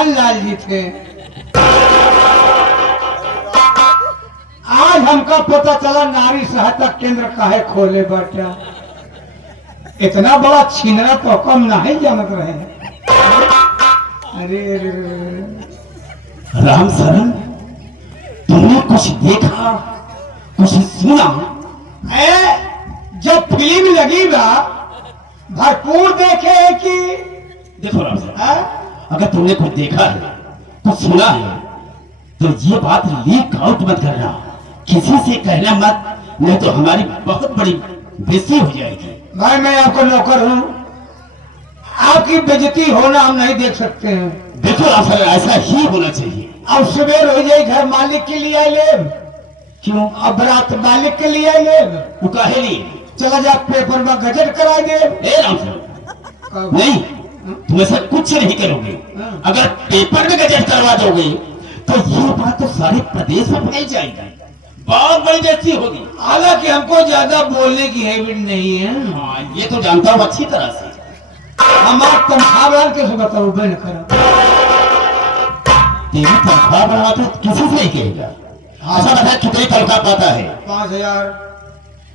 मक्खन लाल जी थे। आज हमका पता चला नारी सहायता केंद्र काहे खोले बेटा। इतना बड़ा छीनरा तो कम नहीं जानत रहे। अरे अरे राम शरण, तुमने कुछ देखा, कुछ सुना? जब फिल्म लगी बा भरपूर देखे है कि देखो राम शरण, अगर तुमने कुछ देखा है, कुछ सुना है, तो ये बात लीक आउट मत करना, किसी से कहना मत, नहीं तो हमारी बहुत बड़ी बेइज्जती हो जाएगी। भाई मैं आपको नौकर हूँ, आपकी बेइज्जती होना हम नहीं देख सकते हैं। देखो राम शरण, ऐसा ही होना चाहिए। अब सवेर हो जाए, घर मालिक के लिए आए ले। क्यों? अब रात मालिक के लिए आए ले। वो काहे लिए? चला जा पेपर में गजट कराए दे। ए राम शरण, नहीं, तुम ऐसा कुछ नहीं करोगे। अगर पेपर में गजट करवा दोगे तो ये बात तो सारे प्रदेश में फैल जाएगी, बहुत बड़ी बेइज्जती होगी। हालांकि हमको ज्यादा बोलने की हैबिट नहीं है। हाँ, ये तो जानता हूँ अच्छी तरह से। हमारा तनख्वाह बढ़ान कैसे बताओ बहन करा। तेरी तनख्वाह बढ़ा तो किसी से ही कहेगा। ऐसा बता कितनी तनख्वाह पाता है? 5,000।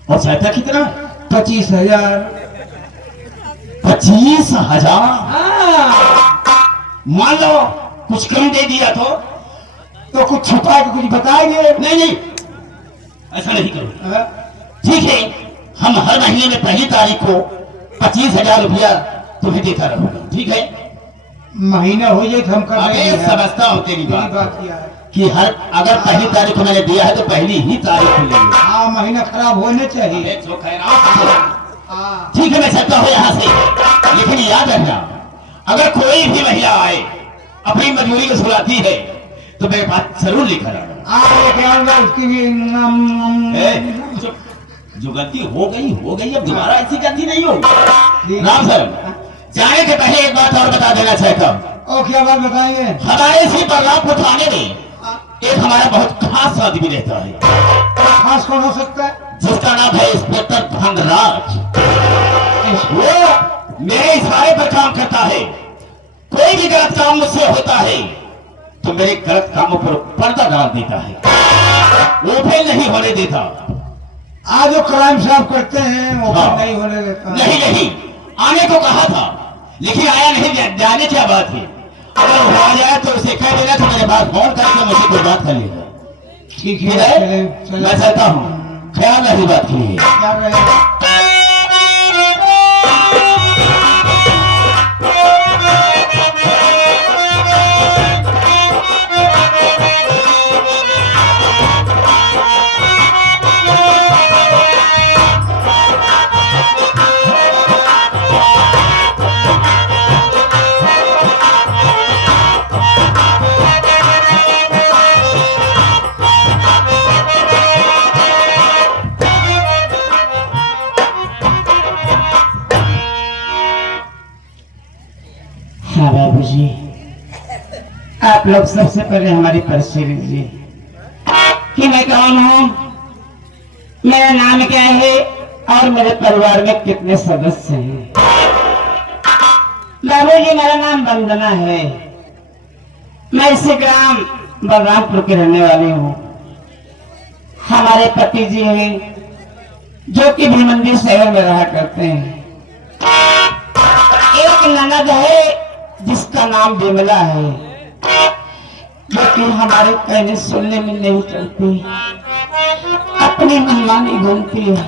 और सहायता कितना? 25,000। 25,000? मान लो कुछ कम दे दिया तो कुछ छुपा के कुछ बताएंगे। नहीं नहीं, ऐसा नहीं करो। ठीक है, हम हर महीने में पहली तारीख को 25,000 रुपया तुम्हें देता रहूंगा, ठीक है? महीना हो जाए तो हम कर अबे समझता हूँ तेरी बात किया है कि हर अगर पहली तारीख को मैंने दिया है तो पहली ही तारीख खुलेगी। हाँ, महीना खराब होने चाहिए। ठीक है, मैं चलता हूँ यहाँ से, लेकिन याद रखना, अगर कोई भी महिला आए अपनी मजबूरी को सुलाती है तो मेरे पास जरूर लेकर आना। उसकी भी जो गलती हो गई, अब दोबारा ऐसी गलती नहीं होगी। राम सर, जाने के पहले एक बात और बता देना चाहता हूँ। क्या बात बताएंगे? हमारे इसी बलरामपुर थाने में एक हमारा बहुत खास आदमी रहता है। खास कौन हो सकता है? जिसका नाम है इंस्पेक्टर धनराज। वो मेरे इशारे पर काम करता है। कोई भी गलत काम मुझसे होता है तो मेरे गलत कामों पर पर्दा डाल देता है, वो भी नहीं होने देता। आज जो क्राइम साफ करते हैं वो नहीं होने देता। नहीं, आने को कहा था लेकिन आया नहीं। जाने क्या बात है, अगर हो जाए तो उसे कह देना तो मेरे पास फोन करके मुझे कोई बात कर लेगा। ठीक है, मैं चाहता हूँ, ख्याल रही बात की। हाँ बाबू जी, आप लोग सबसे पहले हमारी परिचय लीजिए कि मैं कौन हूँ, मेरा नाम क्या है और मेरे परिवार में कितने सदस्य हैं। बाबू जी, मेरा नाम वंदना है। मैं इसी ग्राम बलरामपुर की रहने वाली हूँ। हमारे पति जी हैं जो कि भीमंडी शहर में रहा करते हैं। एक ननद है जिसका नाम विमला है, जो कि हमारे कहने सुनने में नहीं चलती, अपनी मनमानी घूमती है।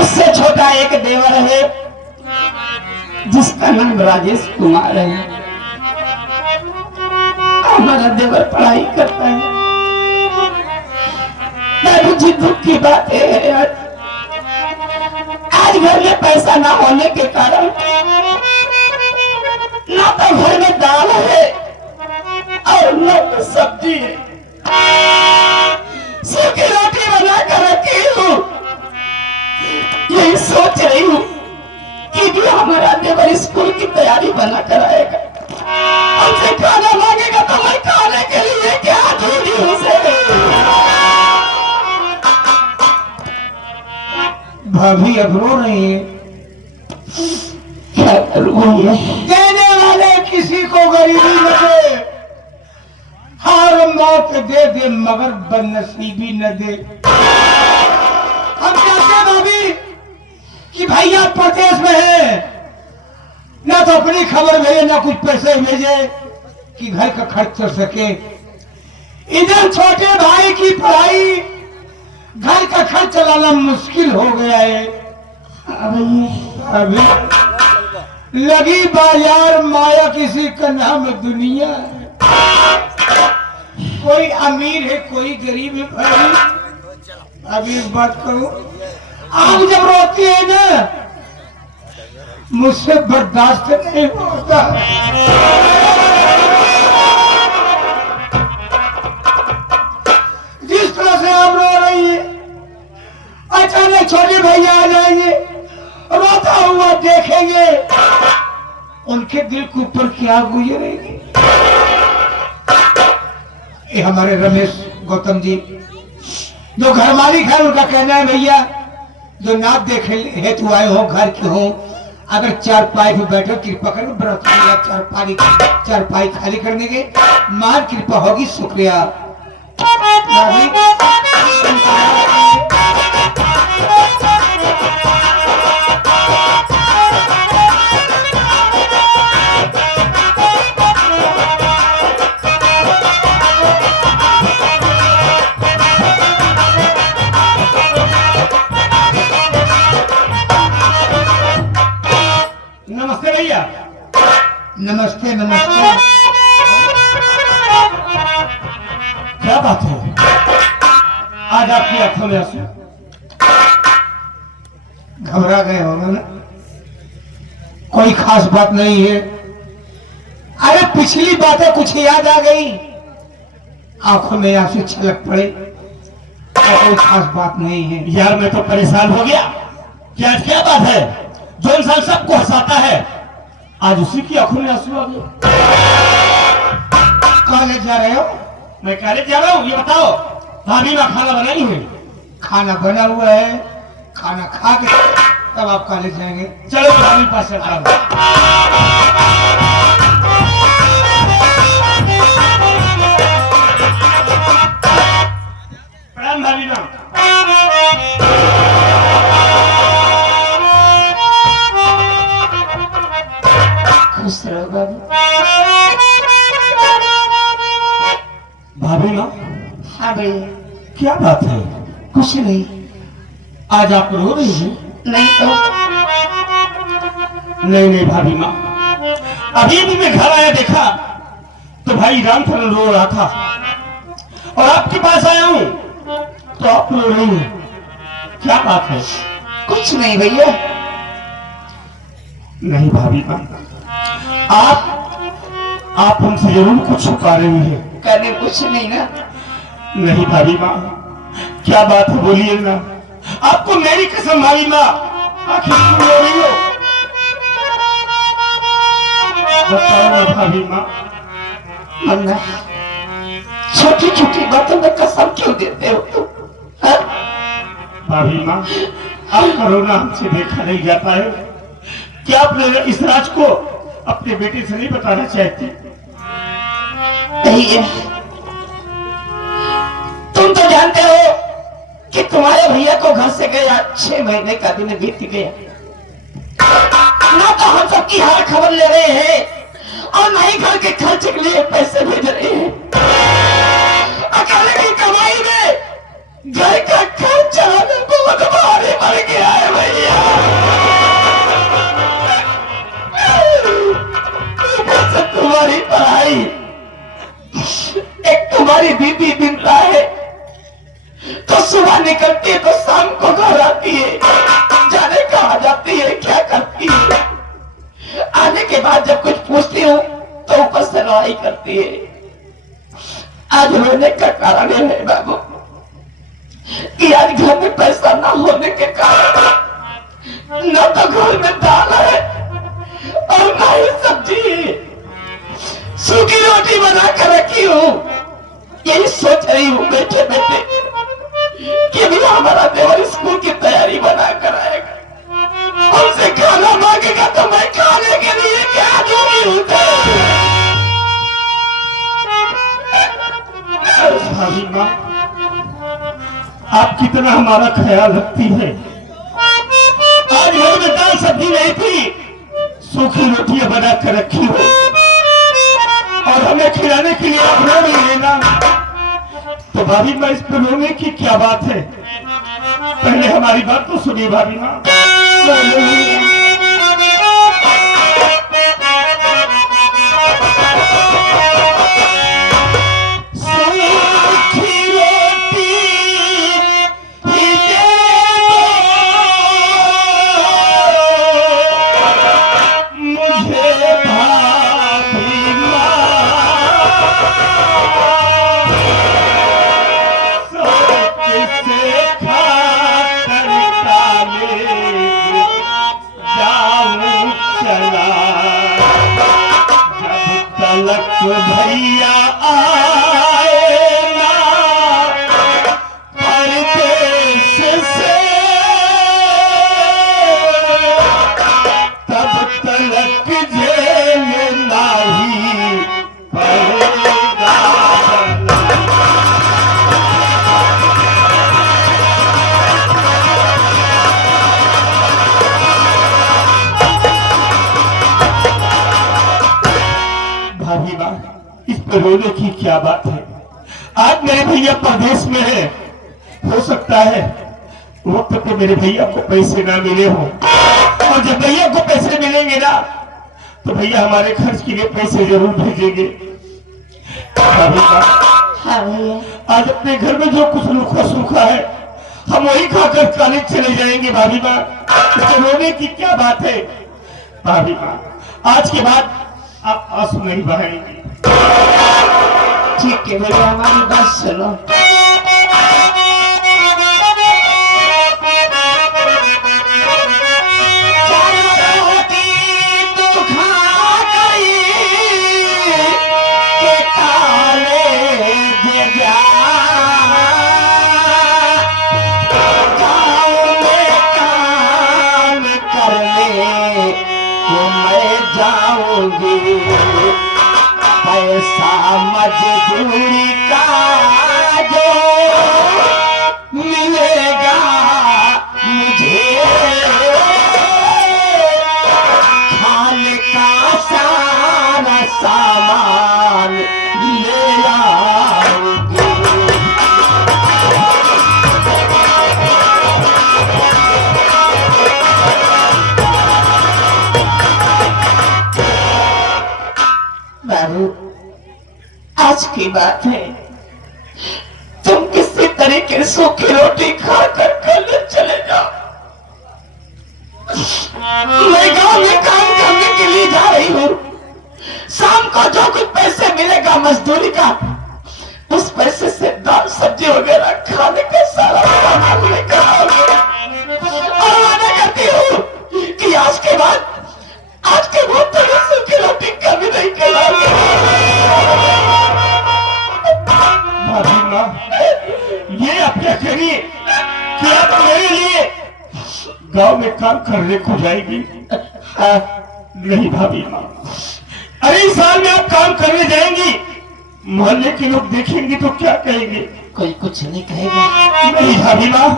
उससे छोटा एक देवर है जिसका नाम राजेश कुमार है। हमारा देवर पढ़ाई करता है। मुझे दुख की बात है, आज घर में पैसा ना होने के कारण ना तो घर में दाल है और न तो सब्जी है। सूखी रोटी बना कर रखी हूँ। यही सोच रही हूँ कि जो हमारा देवर स्कूल की तैयारी बना कर आएगा, हमसे खाना मांगेगा तो मैं खाने के लिए क्या दूंगी उसे। भाभी अब रो रही है। क्या करूँ? देने वाले किसी को मौत दे दे मगर बदनसीबी न दे। हम चाहते हैं भाभी कि भैया प्रदेश में है, ना तो अपनी खबर भेजे ना कुछ पैसे भेजे कि घर का खर्च चल सके। इधर छोटे भाई की पढ़ाई, घर का खर्च चलाना मुश्किल हो गया है। अभी लगी बाजार माया किसी का नाम दुनिया है। कोई अमीर है कोई गरीब है भाई। अभी एक बात करूं, आप जब रोती है ना मुझसे बर्दाश्त नहीं होता। जिस तरह से आप रो रही है, अचानक छोटे भैया आ जाएंगे, रोता हुआ देखेंगे, उनके दिल के ऊपर क्या गुजरेगी। ये हमारे रमेश गौतम जी जो घर मालिक है, उनका कहना है भैया जो नाप देखे हेतु आए हो, घर के हो, अगर चारपाई पे बैठो कृपा करो, व्रत चारपाई खाली करने के मान कृपा होगी, शुक्रिया। नमस्ते भैया। नमस्ते नमस्ते। क्या बात है, आज आपकी आंखों में आंसू? घबरा गए हो ना? कोई खास बात नहीं है। अरे पिछली बातें कुछ याद आ गई, आंखों में आंसू छलक पड़े, और कोई खास बात नहीं है। यार मैं तो परेशान हो गया। क्या बात है? जो इंसान सबको हंसाता है आज उसी की आंखों में आंसू आ गए। कॉलेज जा रहे हो? मैं कॉलेज जा रहा हूँ। ये बताओ भाभी माँ खाना बनाई है? खाना बना हुआ है, खाना खा के तब आप कॉलेज जाएंगे। चलो भाभी पास चलता हूँ। प्रणाम भाभी माँ। खुश रहो बाबू। भाभी माँ हाँ भैया। क्या बात है? कुछ नहीं। आज आप रो रही हैं? नहीं तो नहीं भाभी माँ, अभी भी मैं घर आया देखा तो भाई रामचरण रो रहा था, और आपके पास आया हूँ तो आप रो रही हैं। क्या बात है? कुछ नहीं भैया। नहीं भाभी माँ, आप हमसे जरूर कुछ छुपा रही हैं। करने कुछ नहीं ना। नहीं भाभी माँ, क्या बात है बोलिए ना। आपको मेरी कसम भाभी माँ, आखिर क्यों रो रही हो? बताओ ना भाभी माँ। मन्ना, छोटी छोटी बातों में कसम क्यों देते हो तुम? हाँ? भाभी माँ, आपका रोना हमसे देखा नहीं जाता है। क्या आप इस राज को अपने बेटे से नहीं बताना चाहते? नहीं है। तुम तो जानते हो कि तुम्हारे भैया को घर से गया 6 महीने का दिन बीत गया, ना तो हम सबकी हर खबर ले रहे हैं और ना ही घर के खर्च के लिए पैसे भेज रहे हैं। अकेले की कमाई में घर का खर्च चलाना बहुत भारी पड़ गया है भैया। तुम्हारी पढ़ाई, एक तुम्हारी दीदी दिनता है तो सुबह निकलती है तो शाम को घर आती है, जाने कहा जाती है क्या करती है, आने के बाद जब कुछ पूछती हूँ तो ऊपर से लड़ाई करती है। आज रोने का कारण यह है बाबू कि आज घर में पैसा ना होने के कारण न तो घर में दाल है और ना ही सब्जी है, सूखी रोटी बना कर रखी हूँ। यही सोच रही हूँ बैठे बैठे कि भी हमारा देवर स्कूल की तैयारी बना कर आएगा, उनसे खाना मांगेगा तो मैं खाने के लिए क्या दूंगी उसे। आप कितना हमारा ख्याल रखती है। आज घर में दाल सब्जी नहीं थी, सूखी रोटियां बना कर रखी हो और हमें खिलाने के लिए आप रो नहीं लेना। तो भाभी माँ, इस पर रोने की क्या बात है? पहले हमारी बात तो सुनिए भाभी माँ। भैया आए ना परदेश से, तब तलक जेल नहीं पड़ेगा। भाभी माँ, इस पर रोने की क्या बात है? आज मेरे भैया प्रदेश में है, हो सकता है वक्त पे मेरे भैया को पैसे ना मिले हो, और जब भैया को पैसे मिलेंगे ना तो भैया हमारे खर्च के लिए पैसे जरूर भेजेंगे। भाभी माँ, आज अपने घर में जो कुछ रूखा सूखा है हम वही खाकर कॉलेज चले जाएंगे। भाभी माँ, इसमें रोने की क्या बात है? भाभी माँ, आज के बाद आप आंसू नहीं बहाएंगे। ठीक है भैया, हमारी बात सुनो। पैसा मजदूरी का जो मिलेगा मुझे, खाने का सारा सामान ले आऊंगी। बाबू, आज की बात है, तुम किसी तरीके से सूखी रोटी खाकर कॉलेज चले जाओ। मैं गांव में काम करने के लिए जा रही हूँ। शाम को जो कुछ पैसे मिलेगा मजदूरी का, उस पैसे से दाल सब्जी वगैरह खाने का सारा सामान लेकर आओगे। और वादा करती हूँ कि आज के बाद आज के बहुत तरह सूखी रोटी कभी नहीं खिलाऊंगी। भाभी माँ, ये आप क्या करिए कि आप मेरे लिए गांव में काम करने को जाएगी? नहीं भाभी माँ, अरे इस साल में आप काम करने जाएंगी, मोहल्ले के लोग देखेंगे तो क्या कहेंगे? कोई कुछ नहीं कहेगा। नहीं भाभी माँ,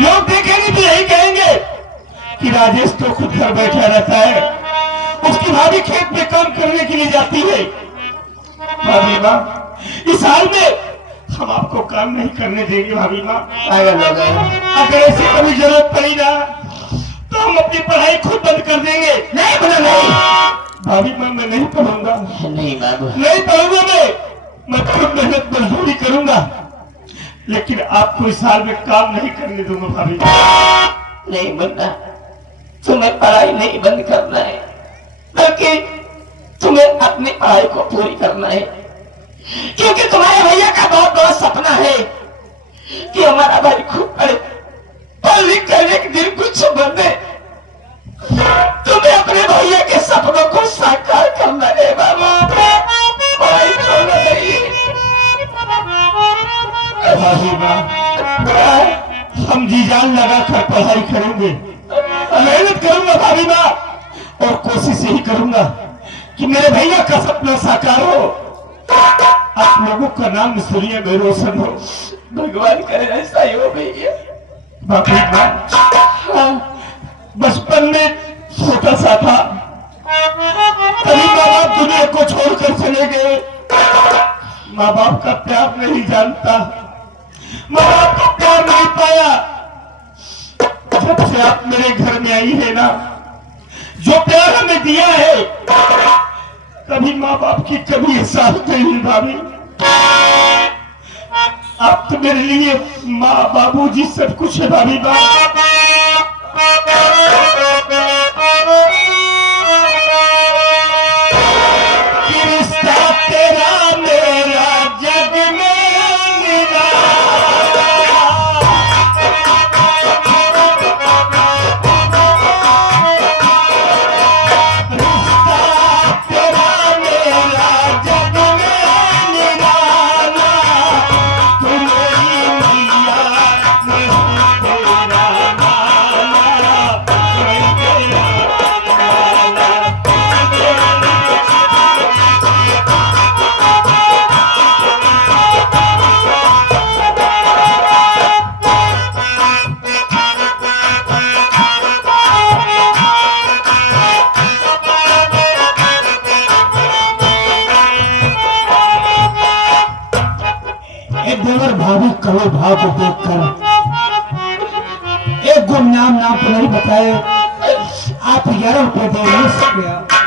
लोग देखेंगे तो यही कहेंगे कि राजेश तो खुद घर बैठा रहता है, उसकी भाभी खेत में काम करने के लिए जाती है। भाभी माँ, इस हाल में हम आपको काम नहीं करने देंगे। भाभी माँ, अगर ऐसी कभी जरूरत पड़ी ना तो हम अपनी पढ़ाई खुद बंद कर देंगे। नहीं बोला नहीं। भाभी माँ, मैं नहीं पढ़ूंगा, नहीं बाबू, नहीं पढ़ूंगा। मैं खुद मेहनत मजदूरी करूंगा, लेकिन आपको इस साल में काम नहीं करने दूंगा। भाभी नहीं बनना, तुम्हें पढ़ाई नहीं बंद करना है, बल्कि तुम्हें अपनी पढ़ाई को पूरी करना है। क्योंकि तुम्हारे भैया का बहुत बड़ा सपना है कि हमारा भाई खूब पढ़े, पढ़ लिख कर एक दिन कुछ बने। तुम्हें अपने भैया के सपनों को साकार करना है बाबा, पढ़ाई छोड़ना नहीं। भाभी माँ, हम जी जान लगा कर पढ़ाई करेंगे, मेहनत करूंगा भाभी माँ, और कोशिश यही करूंगा कि मेरे भैया का सपना साकार हो। आप आप लोगों का नाम इस दुनिया में रोशन हो। भगवान करे ऐसा ही हो भैया। बाकी बचपन में छोटा सा था, तभी माँ बाप दुनिया को छोड़कर चले गए। माँ बाप का प्यार नहीं जानता, माँ बाप का प्यार नहीं पाया। जब से आप मेरे घर में आई है ना, जो प्यार हमें दिया है, कभी माँ बाप की कभी एहसास नहीं भाभी। आप तो मेरे लिए माँ बाबूजी सब कुछ है भाभी। रिश्ता तेरा मेरा जग में देवर भाभी करो भाव को देखकर एक गुमनाम नाम तो नहीं बताए, आप 11 रुपए दे नहीं सकते।